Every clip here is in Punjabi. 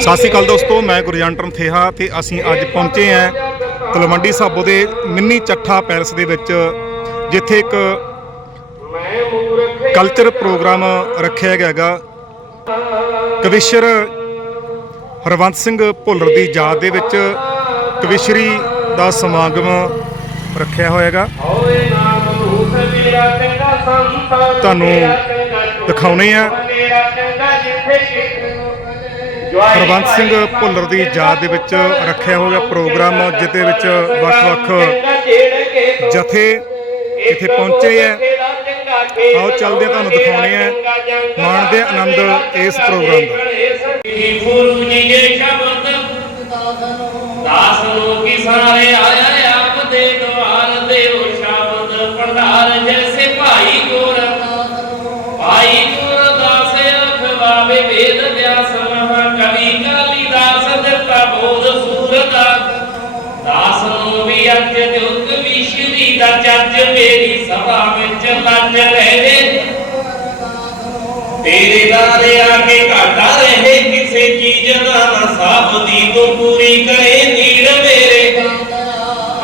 ਸਤਿ ਸ਼੍ਰੀ ਅਕਾਲ ਦੋਸਤੋ, ਮੈਂ ਗੁਰਜੰਟਨ ਥੇਹਾ ਤੇ ਅਸੀਂ ਅੱਜ ਪਹੁੰਚੇ ਆਂ ਤਲਵੰਡੀ ਸਾਬੋ ਦੇ ਮਿੰਨੀ ਚੱਠਾ ਪੈਲਸ ਦੇ ਵਿੱਚ, ਜਿੱਥੇ ਇੱਕ ਕਲਚਰ ਪ੍ਰੋਗਰਾਮ ਰੱਖਿਆ ਗਿਆ ਹੈਗਾ। ਕਵਿਸ਼ਰ ਹਰਵੰਤ ਸਿੰਘ ਭੁੱਲਰ ਦੀ ਯਾਦ ਦੇ ਵਿੱਚ ਕਵਿਸ਼ਰੀ ਦਾ ਸਮਾਗਮ ਰੱਖਿਆ ਹੋਇਆ ਹੈਗਾ। ਤੁਹਾਨੂੰ ਦਿਖਾਉਣੇ ਆ ਹਰਵੰਤ ਸਿੰਘ ਭੁੱਲਰ ਦੀ ਯਾਦ ਦੇ ਵਿੱਚ ਰੱਖਿਆ ਹੋਇਆ ਪ੍ਰੋਗਰਾਮ ਜਿਹਦੇ ਵਿੱਚ ਵੱਖ-ਵੱਖ ਜਥੇ ਇੱਥੇ ਪਹੁੰਚੇ ਆ। ਆਓ ਚੱਲਦੇ ਆ ਤੁਹਾਨੂੰ ਦਿਖਾਉਣੇ ਆ। ਮਾਣਦੇ ਆਨੰਦ ਇਸ ਪ੍ਰੋਗਰਾਮ ਦਾ। ਗੁਰੂ ਜੀ ਦੇ ਸ਼ਬਦ ਦਾਸ ਨੂੰ ਸਾਰੇ ਆਇਆ ਆਪ ਦੇ ਦਵਾਰ ਦੇ ਉਹ ਸ਼ਬਦ ਭੰਡਾਰ, ਜੈਸੇ ਭਾਈ ਗੁਰ ਭਾਈ ਗੁਰ ਦਾਸ ਅਖਵਾਵੇ ਵੇਦ ਵਿਆਸ ਮਹਾ ਕਵੀ ਕਾਲੀਦਾਸ ਦਿੱਤਾ ਬੋਧ ਸੂਰਤ ਦਾਸ ਨੂੰ ਵੀ ਅੱਜ ਜੁਗ ਵਿਸ਼ਰੀ ਦਾ ਚੱਜ ਮੇਰੀ ਸਭਾ ਵਿੱਚ ਲੱਜ ਰਹੇ ਤੇਰੇ ਦਾਰੇ ਆ ਕੇ ਘਾਟਾ ਰਹੇ, ਕਿਸੇ ਚੀਜ਼ ਦਾ ਨਾ ਸਾਬ ਦੀ ਤੂੰ ਪੂਰੀ ਕਰੇ ਨੀੜ ਮੇਰੇ।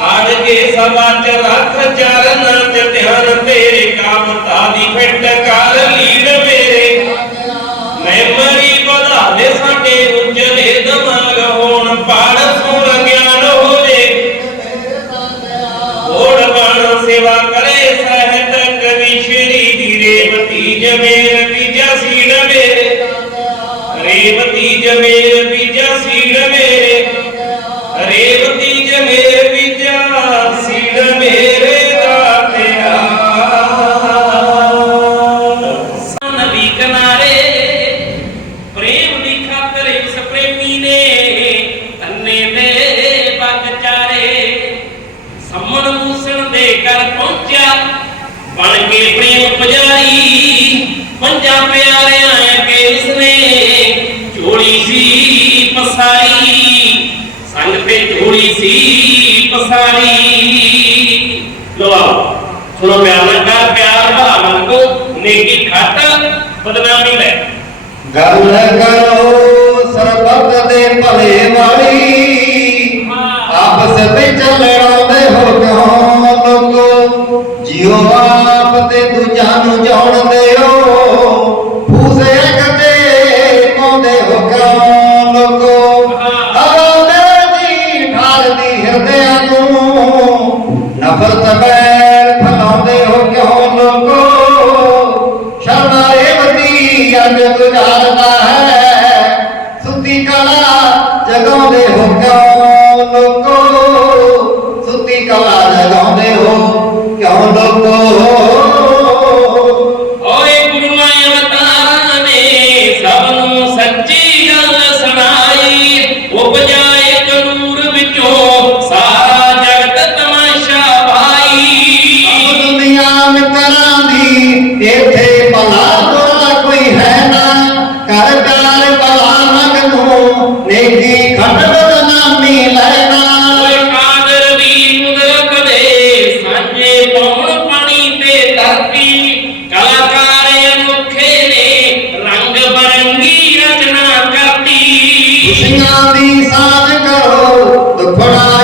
ਆੜ ਕੇ ਸਭਾ ਚ ਰੱਖ ਚਰਨ ਚ ਧਿਆਨ ਤੇਰੇ ਕਾਮਤਾ ਦੀ ਫਿੱਟ ਕਰ। ਪਸਾਰੀ ਲੋ ਸੁਣੋ ਪਿਆਰ ਨਾਲ ਕਰ ਪਿਆਰ ਭਲਾ ਮੰਗੋ ਨੇਕੀ ਖੱਟ ਬਦਨਾਮੀ ਲੈ। ਗੱਲ ਕਰੋ ਸਰਬੱਤ ਦੇ ਭਲੇ ਨੂੰ ਨਫ਼ਰਤ ਦੀ ਸਾਂਝ ਕਰੋ ਦੁੱਖੜਾ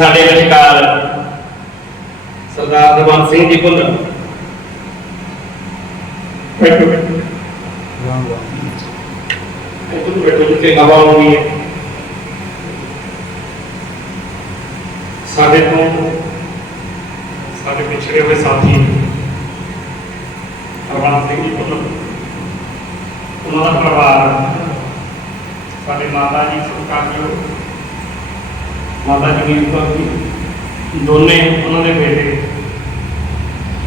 ਸਾਡੇ ਵਿਚਕਾਰ ਸਰਦਾਰ ਦਵਾਨ ਸਿੰਘ ਜੀ ਕੋਲ ਬੈਠੋ ਬੈਠੋ ਬੈਠੋ ਜਿੱਥੇ ਹਵਾ ਆਉਂਦੀ ਹੈ ਸਾਡੇ ਤੋਂ ਸਾਡੇ ਪਿਛੜੇ ਹੋਏ ਸਾਥੀ ਹਰਵੰਤ ਸਿੰਘ ਜੀ ਕੋਲ ਉਹਨਾਂ ਦਾ ਪਰਿਵਾਰ ਸਾਡੇ ਮਾਤਾ ਜੀ ਸੁਖਾਜੋ ਮਾਤਾ ਜਗੀਰ ਕੌਰ ਜੀ ਦੋਨੇ ਉਹਨਾਂ ਦੇ ਬੇਟੇ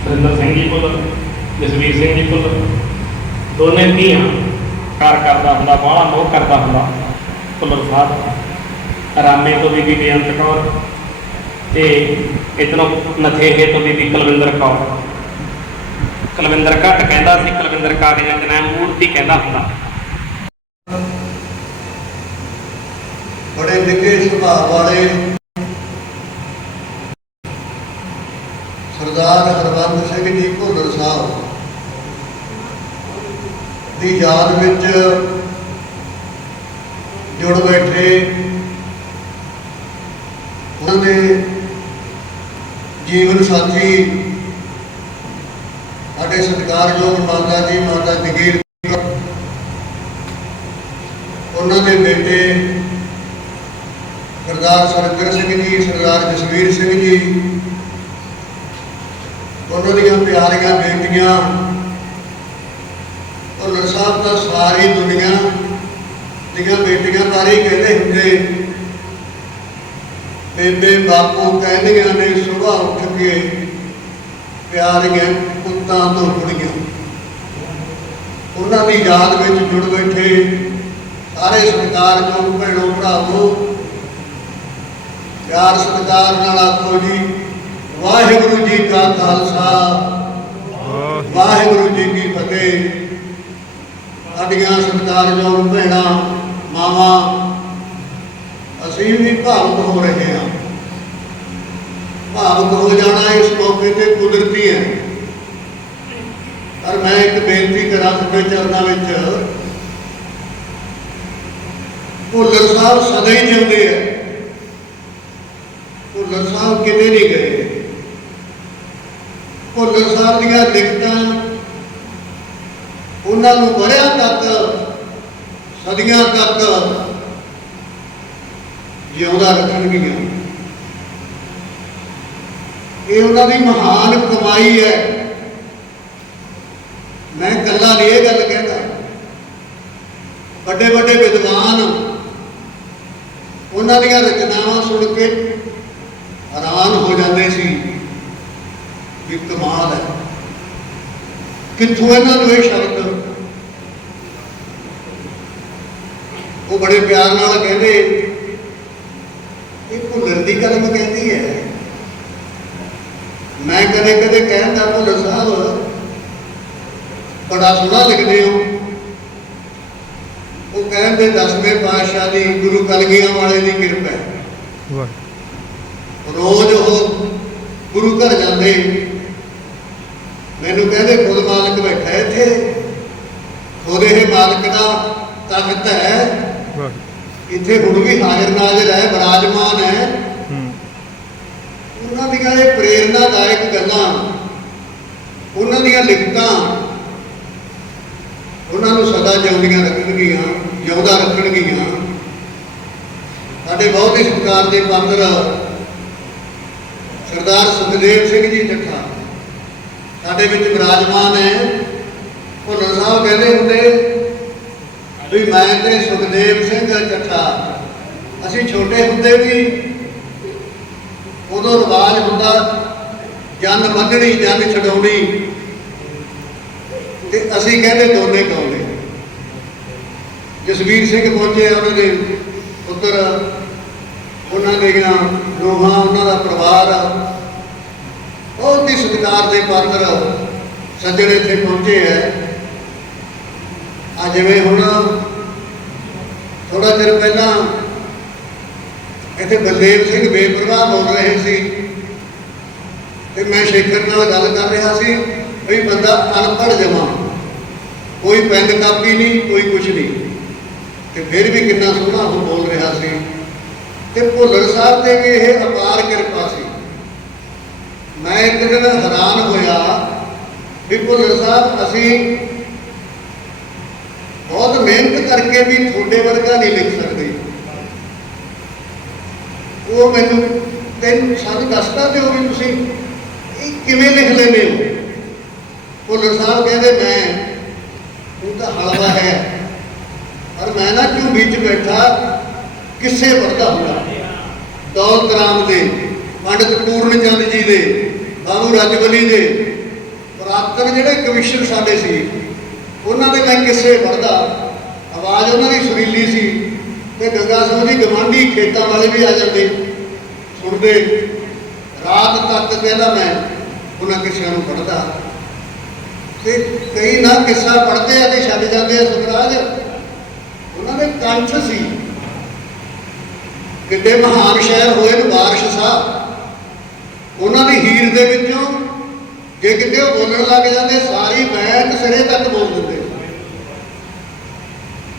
ਸੁਰਿੰਦਰ ਸਿੰਘ ਜੀ ਕੋਲ, ਜਸਵੀਰ ਸਿੰਘ ਜੀ ਕੋਲ। ਦੋਨੇ ਧੀਆਂ ਘਰ ਕਰਦਾ ਹੁੰਦਾ, ਬਾਹਲਾ ਮੋਹ ਕਰਦਾ ਹੁੰਦਾ। ਭੁੱਲਰ ਸਾਹਿਬ, ਰਾਮੇ ਤੋਂ ਬੀਬੀ ਬੇਅੰਤ ਕੌਰ ਤੇ ਇਧਰੋਂ ਨਥੇਹੇ ਤੋਂ ਬੀਬੀ ਕੁਲਵਿੰਦਰ ਕੌਰ। ਕੁਲਵਿੰਦਰ ਘੱਟ ਕਹਿੰਦਾ ਸੀ, ਕੁਲਵਿੰਦਰ ਕਾਗਜ਼ਾਂ ਚ ਨਾਮ ਮੂਰਤੀ ਕਹਿੰਦਾ ਹੁੰਦਾ। ਬੜੇ ਨਿੱਘੇ ਸੁਭਾਅ ਵਾਲੇ ਸਰਦਾਰ ਹਰਵੰਦ ਸਿੰਘ ਜੀ ਭੁੱਲਰ ਸਾਹਿਬ ਦੀ ਯਾਦ ਵਿੱਚ ਜੁੜ ਬੈਠੇ ਉਹਨਾਂ ਦੇ ਜੀਵਨ ਸਾਥੀ ਸਾਡੇ ਸਤਿਕਾਰਯੋਗ ਮਾਤਾ ਜੀ ਮਾਤਾ ਜਗੀਰ ਕੌਰ, ਉਹਨਾਂ ਦੇ ਬੇਟੇ ਸਰਦਾਰ ਸੁਰਿੰਦਰ ਸਿੰਘ ਜੀ, ਸਰਦਾਰ ਜਸਵੀਰ ਸਿੰਘ ਜੀ। ਉਹਨਾਂ ਦੀਆਂ ਪਿਆਰੀਆਂ ਬੇਟੀਆਂ, ਭੁੱਲਰ ਸਾਹਿਬ ਤਾਂ ਸਾਰੀ ਦੁਨੀਆ ਦੀਆਂ ਬੇਟੀਆਂ ਬਾਰੇ ਕਹਿੰਦੇ ਹੁੰਦੇ। ਬੇਬੇ ਬਾਪੂ ਕਹਿੰਦੀਆਂ ਨੇ, ਸੁਬਾਹ ਉੱਠ ਕੇ ਪਿਆਰੀਆਂ ਪੁੱਤਾਂ ਤੋਂ ਕੁੜੀਆਂ ਉਹਨਾਂ ਦੀ ਯਾਦ ਵਿੱਚ ਜੁੜ ਬੈਠੇ ਸਾਰੇ ਸਤਿਕਾਰਯੋਗ ਭੈਣੋ ਭਰਾਵੋ ਪਿਆਰ ਸਤਿਕਾਰ ਨਾਲ ਆਖੋ ਜੀ ਵਾਹਿਗੁਰੂ ਜੀ ਕਾ ਖਾਲਸਾ। ਵਾਹਿਗੁਰੂ। ਜੀ ਕੀ ਫਤਿਹ। ਸਾਡੀਆਂ ਸਤਿਕਾਰਯੋਗ ਭੈਣਾਂ ਮਾਵਾਂ ਅਸੀਂ ਵੀ ਭਾਵੁਕ ਹੋ ਰਹੇ ਹਾਂ। ਭਾਵੁਕ ਹੋ ਜਾਣਾ ਇਸ ਮੌਕੇ ਤੇ ਕੁਦਰਤੀ ਹੈ। ਪਰ ਮੈਂ ਇੱਕ ਬੇਨਤੀ ਕਰਾਂ ਤੁਹਾਡੇ ਚਰਨਾਂ ਵਿੱਚ। ਭੁੱਲਰ ਸਾਹਿਬ ਸਦਾ ਹੀ ਜਿਉਂਦੇ ਹੈ ਭੁੱਲਰ ਸਾਹਿਬ ਕਿਤੇ ਨਹੀਂ ਗਏ। ਭੁੱਲਰ ਸਾਹਿਬ ਦੀਆਂ ਲਿਖਤਾਂ ਉਹਨਾਂ ਨੂੰ ਵਰਿਆਂ ਤੱਕ, ਸਦੀਆਂ ਤੱਕ ਜਿਉਂਦਾ ਰੱਖਣਗੀਆਂ ਇਹ ਉਹਨਾਂ ਦੀ ਮਹਾਨ ਕਮਾਈ ਹੈ। ਮੈਂ ਇਕੱਲਾ ਨਹੀਂ ਇਹ ਗੱਲ ਕਹਿੰਦਾ। ਵੱਡੇ ਵੱਡੇ ਵਿਦਵਾਨ ਉਹਨਾਂ ਦੀਆਂ ਰਚਨਾਵਾਂ ਸੁਣ ਕੇ ਹੈਰਾਨ ਹੋ ਜਾਂਦੇ ਸੀ ਕਿ ਕਮਾਲ ਹੈ। ਕਿੱਥੋਂ ਇਹਨਾਂ ਨੂੰ ਇਹ ਸ਼ਬਦ? ਉਹ ਬੜੇ ਪਿਆਰ ਨਾਲ ਕਹਿੰਦੇ, ਇਹ ਭੁੱਲਰ ਦੀ ਕਲਮ ਕਹਿੰਦੀ ਹੈ? ਮੈਂ ਕਦੇ ਕਦੇ ਕਹਿੰਦਾ ਭੁੱਲਰ ਸਾਹਿਬ, ਬੜਾ ਸੋਹਣਾ ਲਿਖਦੇ ਹੋ। ਉਹ ਕਹਿੰਦੇ, ਦਸਵੇਂ ਪਾਤਸ਼ਾਹ ਦੀ ਗੁਰੂ ਕਲਗੀਆਂ ਵਾਲੇ ਦੀ ਕਿਰਪਾ ਹੈ। ਰੋਜ਼ ਉਹ ਗੁਰੂ ਘਰ ਜਾਂਦੇ। ਮੈਨੂੰ ਕਹਿੰਦੇ ਖੁਦ ਮਾਲਕ ਬੈਠਾ ਇੱਥੇ। ਖੁਦ ਇਹ ਮਾਲਕ ਦਾ ਤਖਤ ਹੈ। ਇੱਥੇ ਹੁਣ ਵੀ ਹਾਜ਼ਰ ਨਾਜ਼ਰ ਹੈ ਬਰਾਜਮਾਨ ਹੈ। ਉਹਨਾਂ ਦੀਆਂ ਇਹ ਪ੍ਰੇਰਨਾਦਾਇਕ ਗੱਲਾਂ ਉਹਨਾਂ ਦੀਆਂ ਲਿਖਤਾਂ ਉਹਨਾਂ ਨੂੰ ਸਦਾ ਜਿਉਂਦੀਆਂ ਰੱਖਣਗੀਆਂ ਜਿਉਂਦਾ ਰੱਖਣਗੀਆਂ। ਸਾਡੇ ਬਹੁਤ ਹੀ ਸਤਿਕਾਰ ਦੇ ਪਾਤਰ ਸਰਦਾਰ ਸੁਖਦੇਵ ਸਿੰਘ ਜੀ ਚੱਠਾ। ਸਾਡੇ ਵਿੱਚ ਵਿਰਾਜਮਾਨ ਹੈ। ਭੁੱਲਰ ਸਾਹਿਬ ਕਹਿੰਦੇ ਹੁੰਦੇ, ਵੀ ਮੈਂ ਤੇ ਸੁਖਦੇਵ ਸਿੰਘ ਚੱਠਾ, ਅਸੀਂ ਛੋਟੇ ਹੁੰਦੇ ਵੀ ਉਦੋਂ ਰਿਵਾਜ ਹੁੰਦਾ, ਜਨ ਮੰਨਣੀ ਜਨ ਛਡਾਉਣੀ। ਤੇ ਅਸੀਂ ਕਹਿੰਦੇ ਦੋਨੇ ਗਾਉਂਦੇ। ਜਸਵੀਰ ਸਿੰਘ ਪਹੁੰਚੇ ਉਹਨਾਂ ਦੇ ਪੁੱਤਰ। ਉਹਨਾਂ ਦੀਆਂ ਦੋਹਾਂ ਉਹਨਾਂ ਦਾ ਪਰਿਵਾਰ ਸਤਿਕਾਰ ਦੇ ਪਾਤਰ ਸੱਜਣ ਇੱਥੇ ਪਹੁੰਚੇ ਹੈ। ਆ ਜਿਵੇਂ ਹੁਣ ਥੋੜਾ ਚਿਰ ਪਹਿਲਾਂ ਇੱਥੇ ਬਲਦੇਵ ਸਿੰਘ ਬੇਪਰਵਾਹ ਬੋਲ ਰਹੇ ਸੀ। ਤੇ ਮੈਂ ਸ਼ੇਖਰ ਨਾਲ ਗੱਲ ਕਰ ਰਿਹਾ ਸੀ ਵੀ ਬੰਦਾ ਅਨਪੜ੍ਹ ਜਮਾ ਕੋਈ ਪੈਨ ਕਾਪੀ ਨਹੀਂ, ਕੋਈ ਕੁਝ ਨਹੀਂ। ਤੇ ਫਿਰ ਵੀ ਕਿੰਨਾ ਸੋਹਣਾ ਉਹ ਬੋਲ ਰਿਹਾ ਸੀ। ਤੇ ਭੁੱਲਰ ਸਾਹਿਬ ਤੇ ਵੀ ਇਹ ਅਪਾਰ ਕਿਰਪਾ ਸੀ। ਮੈਂ ਇੱਕ ਦਿਨ ਹੈਰਾਨ ਹੋਇਆ ਵੀ ਭੁੱਲਰ ਸਾਹਿਬ, ਅਸੀਂ ਬਹੁਤ ਮਿਹਨਤ ਕਰਕੇ ਵੀ ਤੁਹਾਡੇ ਵਰਗਾ ਨਹੀਂ ਲਿਖ ਸਕਦੇ। ਉਹ ਮੈਨੂੰ ਤੈਨੂੰ ਸਾਨੂੰ ਦੱਸਦਾ ਤੇ ਦਿਓ ਵੀ ਤੁਸੀਂ ਇਹ ਕਿਵੇਂ ਲਿਖ ਲੈਂਦੇ ਹੋ? ਭੁੱਲਰ ਸਾਹਿਬ ਕਹਿੰਦੇ, ਮੈਂ ਉਹ ਤਾਂ ਹਲਵਾ ਹੈ, ਪਰ ਮੈਂ ਨਾ ਝੂਬੀ 'ਚ ਬੈਠਾ ਕਿਸੇ ਵਰਗਾ ਹੁੰਦਾ। ਦੌਲਤ ਰਾਮ ਦੇ, ਪੰਡਿਤ ਪੂਰਨ ਚੰਦ ਜੀ ਦੇ ਬਾਬੂ ਰਜਬਲੀ ਦੇ। ਪੁਰਾਤਨ ਜਿਹੜੇ ਕਮਿਸ਼ਨ ਸਾਡੇ ਸੀ, ਉਹਨਾਂ ਦੇ ਮੈਂ ਕਿਸੇ ਵਰਦਾ ਆਵਾਜ਼ ਉਹਨਾਂ ਦੀ ਸੁਰੀਲੀ ਸੀ ਤੇ ਗੰਗਾ ਸਿੰਘ ਦੀ ਗਵਾਂਢੀ ਖੇਤਾਂ ਵਾਲੇ ਵੀ ਆ ਜਾਂਦੇ। ਸੁਣਦੇ, ਰਾਤ ਤੱਕ ਕਹਿੰਦਾ ਮੈਂ, ਉਹਨਾਂ ਕਿਸਿਆਂ ਨੂੰ ਪੜਦਾ ਤੇ ਕਈ ਨਾ ਕਿੱਸਾ ਪੜਦੇ ਆ ਤੇ ਛੱਡ ਜਾਂਦੇ ਆ ਸੁਖਰਾਜ। ਉਹਨਾਂ ਦੇ ਕੰਠ ਸੀ। ਕਿੱਡੇ ਮਹਾਨ ਸ਼ਾਇਰ ਹੋਏ ਨੇ ਵਾਰਿਸ਼ ਸਾਹਿਬ ਉਹਨਾਂ ਦੀ ਹੀਰ ਦੇ ਵਿੱਚੋਂ ਜੇ ਕਿਤੇ ਉਹ ਬੋਲਣ ਲੱਗ ਜਾਂਦੇ, ਸਾਰੀ ਬੈਠ ਸਿਰੇ ਤੱਕ ਬੋਲ ਦਿੰਦੇ।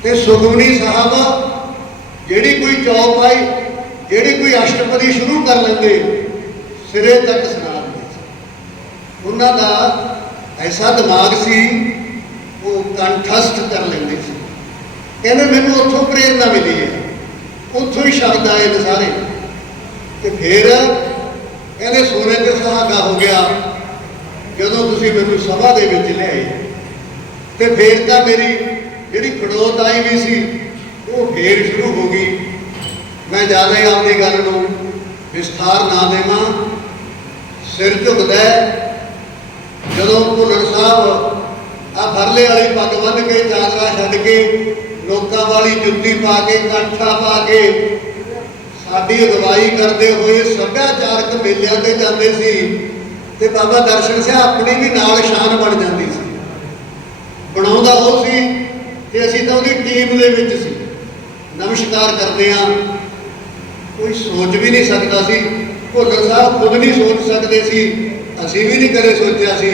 ਤੇ ਸੁਖਮਨੀ ਸਾਹਿਬ, ਜਿਹੜੀ ਕੋਈ ਚੌਪ ਆਈ, ਜਿਹੜੀ ਕੋਈ ਅਸ਼ਟਪਦੀ ਸ਼ੁਰੂ ਕਰ ਲੈਂਦੇ, ਸਿਰੇ ਤੱਕ ਸੁਣਾ ਦਿੰਦੇ ਸੀ। ਉਹਨਾਂ ਦਾ ਐਸਾ ਦਿਮਾਗ ਸੀ, ਉਹ ਕੰਠਸਥ ਕਰ ਲੈਂਦੇ ਸੀ। ਕਹਿੰਦੇ, ਮੈਨੂੰ ਉੱਥੋਂ ਪ੍ਰੇਰਨਾ ਮਿਲੀ ਹੈ। ਉੱਥੋਂ ਹੀ ਸ਼ਬਦ ਆਏ ਨੇ ਸਾਰੇ। ਤੇ ਫਿਰ ਕਹਿੰਦੇ ਸੋਨੇ ਤੇ ਸੁਹਾਗਾ ਹੋ ਗਿਆ? ਜਦੋਂ ਤੁਸੀਂ ਮੈਨੂੰ ਸਭਾ ਦੇ ਵਿੱਚ ਲਿਆਏ, ਤੇ ਫੇਰ ਤਾਂ ਮੇਰੀ ਜਿਹੜੀ ਖੜੋਤ ਆਈ ਵੀ ਸੀ, ਉਹ ਫੇਰ ਸ਼ੁਰੂ ਹੋ ਗਈ। ਮੈਂ ਜ਼ਿਆਦਾ ਆਪਣੀ ਗੱਲ ਨੂੰ, ਵਿਸਥਾਰ ਨਾ ਦੇਵਾਂ, ਸਿਰ ਝੁਕਦਾ ਜਦੋਂ ਭੁੱਲਰ ਸਾਹਿਬ ਆ ਫਰਲੇ ਵਾਲੀ ਪੱਗ ਬੰਨ੍ਹ ਕੇ ਚਾਦਰਾ ਛੱਡ ਕੇ ਲੋਕਾਂ ਵਾਲੀ ਜੁੱਤੀ ਪਾ ਕੇ, ਕਾਠਾ ਪਾ ਕੇ ਸਾਡੀ ਅਗਵਾਈ ਕਰਦੇ ਹੋਏ ਸੱਭਿਆਚਾਰਕ ਮੇਲਿਆਂ ਤੇ ਜਾਂਦੇ ਸੀ ਤੇ ਬਾਬਾ ਦਰਸ਼ਨ ਸਿੰਘ ਆਪਣੀ ਵੀ ਨਾਲ ਸ਼ਾਨ ਬਣ ਜਾਂਦੀ ਸੀ। ਬਣਾਉਂਦਾ ਉਹ ਸੀ ਤੇ ਅਸੀਂ ਤਾਂ ਉਹਦੀ ਟੀਮ ਦੇ ਵਿੱਚ ਸੀ। ਨਮਸਕਾਰ ਕਰਦੇ ਆ ਕੋਈ ਸੋਚ ਵੀ ਨਹੀਂ ਸਕਦਾ ਸੀ। ਭੁੱਲਰ ਸਾਹਿਬ ਖੁਦ ਨਹੀਂ ਸੋਚ ਸਕਦੇ ਸੀ। ਅਸੀਂ ਵੀ ਨਹੀਂ ਕਦੇ ਸੋਚਿਆ ਸੀ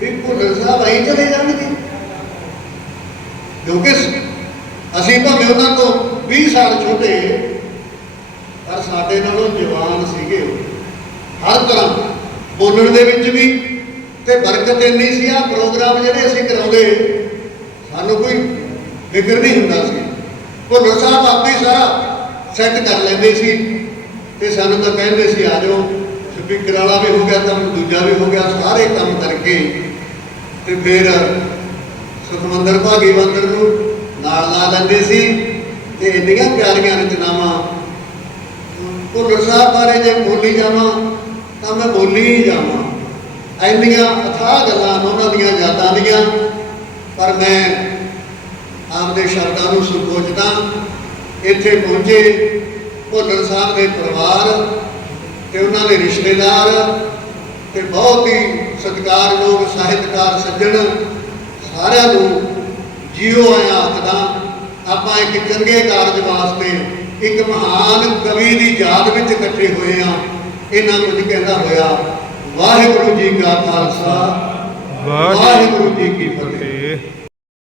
ਵੀ ਭੁੱਲਰ ਸਾਹਿਬ ਆਈ ਚਲੇ ਜਾਣਗੇ। ਕਿਉਂਕਿ ਅਸੀਂ ਭਾਵੇਂ ਉਹਨਾਂ ਤੋਂ 20 ਸਾਲ ਛੋਟੇ ਸਾਡੇ ਨਾਲੋਂ ਜਵਾਨ ਸੀਗੇ ਉਹ। ਹਰ ਤਰ੍ਹਾਂ ਬੋਲਣ ਦੇ ਵਿੱਚ ਵੀ ਤੇ ਬਰਕਤ ਇੰਨੀ ਸੀ ਆ ਪ੍ਰੋਗਰਾਮ ਜਿਹੜੇ ਅਸੀਂ ਕਰਾਉਂਦੇ, ਸਾਨੂੰ ਕੋਈ ਫਿਕਰ ਨਹੀਂ ਹੁੰਦਾ ਸੀ ਭੁੱਲਰ ਸਾਹਿਬ ਆਪੇ ਹੀ ਸਾਰਾ ਸੈੱਟ ਕਰ ਲੈਂਦੇ ਸੀ ਤੇ ਸਾਨੂੰ ਤਾਂ ਕਹਿੰਦੇ ਸੀ, ਆ ਜਾਓ, ਸਪੀਕਰ ਵਾਲਾ ਵੀ ਹੋ ਗਿਆ ਤਾਂ ਦੂਜਾ ਵੀ ਹੋ ਗਿਆ, ਸਾਰੇ ਕੰਮ ਕਰਕੇ ਤੇ ਫਿਰ ਸੁਖਮੰਦਰ ਭਾਗੀ ਮੰਦਰ ਨੂੰ ਨਾਲ ਲਾ ਲੈਂਦੇ ਸੀ ਤੇ ਇੰਨੀਆਂ ਪਿਆਰੀਆਂ ਰਚਨਾਵਾਂ ਭੁੱਲਰ ਸਾਹਿਬ ਬਾਰੇ ਜੇ ਬੋਲੀ ਜਾਵਾਂ, ਤਾਂ ਮੈਂ ਬੋਲੀ ਹੀ ਜਾਵਾਂ। ਇੰਨੀਆਂ ਅਥਾਹ ਗੱਲਾਂ ਉਹਨਾਂ ਦੀਆਂ ਯਾਦਾਂ ਦੀਆਂ, ਪਰ ਮੈਂ ਆਪਦੇ ਸ਼ਬਦਾਂ ਨੂੰ ਸੰਕੋਚਦਾ, ਇੱਥੇ ਪਹੁੰਚੇ ਭੁੱਲਰ ਸਾਹਿਬ ਦੇ ਪਰਿਵਾਰ ਤੇ ਉਹਨਾਂ ਦੇ ਰਿਸ਼ਤੇਦਾਰ ਤੇ ਬਹੁਤ ਹੀ ਸਤਿਕਾਰਯੋਗ ਸਾਹਿਤਕਾਰ ਸੱਜਣ ਸਾਰਿਆਂ ਨੂੰ ਜੀਓ ਆਇਆ ਆਖਦਾ, ਆਪਾਂ ਇੱਕ ਚੰਗੇ ਕਾਰਜ ਵਾਸਤੇ ਇੱਕ ਮਹਾਨ ਕਵੀ ਦੀ ਯਾਦ ਵਿੱਚ ਇਕੱਠੇ ਹੋਏ ਆ ਇਹਨਾਂ ਕੁਝ ਕਹਿੰਦਾ ਹੋਇਆ ਵਾਹਿਗੁਰੂ ਜੀ ਕਾ ਖਾਲਸਾ ਵਾਹਿਗੁਰੂ ਵਾਹਿਗੁਰੂ ਜੀ ਕੀ ਫਤਿਹ।